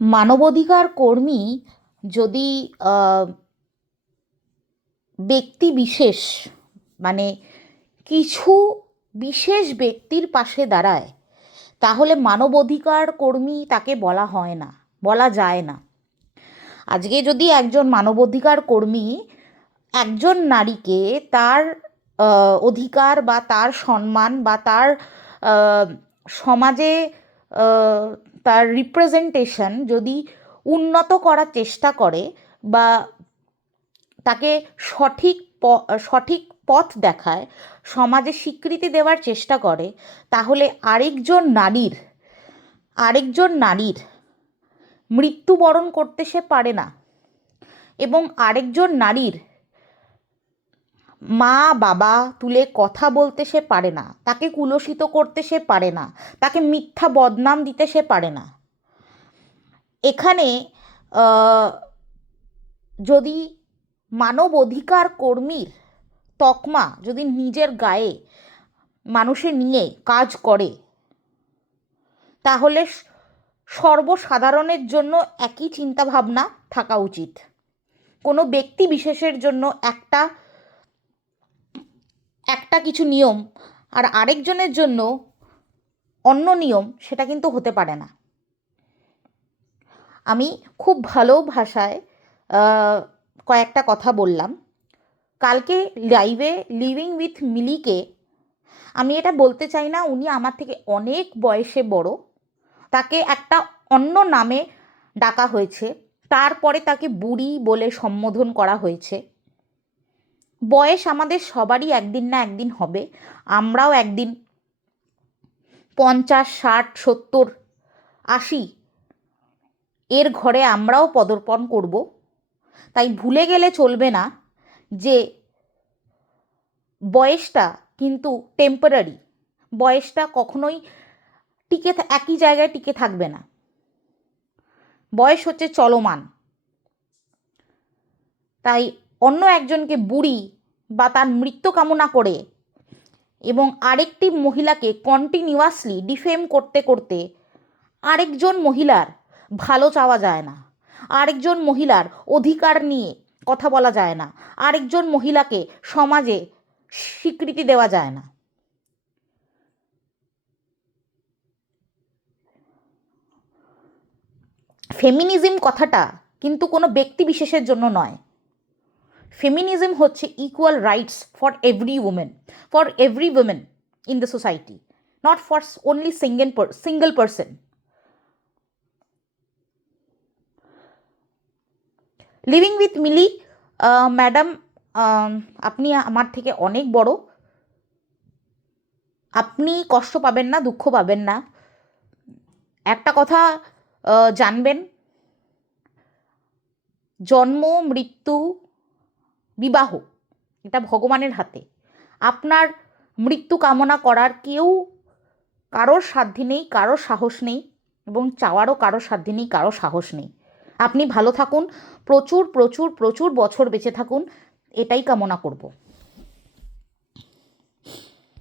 মানবাধিকার কর্মী যদি ব্যক্তি বিশেষ মানে কিছু বিশেষ ব্যক্তির পাশে দাঁড়ায়, তাহলে মানবাধিকার কর্মী তাকে বলা হয় না, বলা যায় না। আজকে যদি একজন মানবাধিকার কর্মী একজন নারীকে তার অধিকার বা তার সম্মান বা তার আহ, সমাজে আহ, তার রিপ্রেজেন্টেশন যদি উন্নত করার চেষ্টা করে বা তাকে সঠিক পথ দেখায়, সমাজে স্বীকৃতি দেওয়ার চেষ্টা করে, তাহলে আরেকজন নারীর মৃত্যুবরণ করতে সে পারে না, এবং আরেকজন নারীর মা বাবা তুলে কথা বলতে সে পারে না, তাকে কুলসিত করতে সে পারে না, তাকে মিথ্যা বদনাম দিতে সে পারে না। এখানে যদি মানব অধিকার কর্মীর তকমা যদি নিজের গায়ে মানুষে নিয়ে কাজ করে, তাহলে সর্বসাধারণের জন্য একই চিন্তাভাবনা থাকা উচিত। কোনো ব্যক্তি বিশেষের জন্য একটা একটা কিছু নিয়ম আর আরেকজনের জন্য অন্য নিয়ম, সেটা কিন্তু হতে পারে না। আমি খুব ভালো ভাষায় কয়েকটা কথা বললাম। কালকে লাইভে লিভিং উইথ মিলিকে আমি এটা বলতে চাই না উনি আমার থেকে অনেক বয়সে বড়, তাকে একটা অন্য নামে ডাকা হয়েছে, তারপরে তাকে বুড়ি বলে সম্বোধন করা হয়েছে। বয়স আমাদের সবারই একদিন না একদিন হবে, আমরাও একদিন 50, 60, 70, 80 এর ঘরে আমরাও পদার্পণ করব। তাই ভুলে গেলে চলবে না যে বয়সটা কিন্তু টেম্পোরারি, বয়সটা কখনোই একই জায়গায় টিকে থাকবে না। বয়স হচ্ছে চলমান। তাই অন্য একজনকে বুড়ি বা তার মৃত্যু কামনা করে এবং আরেকটি মহিলাকে কন্টিনিউয়াসলি ডিফেম করতে করতে আরেকজন মহিলার ভালো চাওয়া যায় না, আরেকজন মহিলার অধিকার নিয়ে কথা বলা যায় না, আরেকজন মহিলাকে সমাজে স্বীকৃতি দেওয়া যায় না। ফেমিনিজম কথাটা কিন্তু কোনো ব্যক্তি বিশেষের জন্য নয়। ফেমিনিজম হচ্ছে equal rights for every women in the society, not for only single person. Living with Mili madam, আপনি আমার থেকে অনেক বড়, আপনি কষ্ট পাবেন না, দুঃখ পাবেন না। একটা কথা জানবেন, জন্ম, মৃত্যু, বিবাহ এটা ভগবানের হাতে। আপনার মৃত্যু কামনা করার কারোর সাধ্য নেই, কারোর সাহস নেই, এবং চাওয়ারও কারোর সাধ্য নেই, কারোর সাহস নেই। আপনি ভালো থাকুন, প্রচুর প্রচুর প্রচুর বছর বেঁচে থাকুন, এটাই কামনা করব।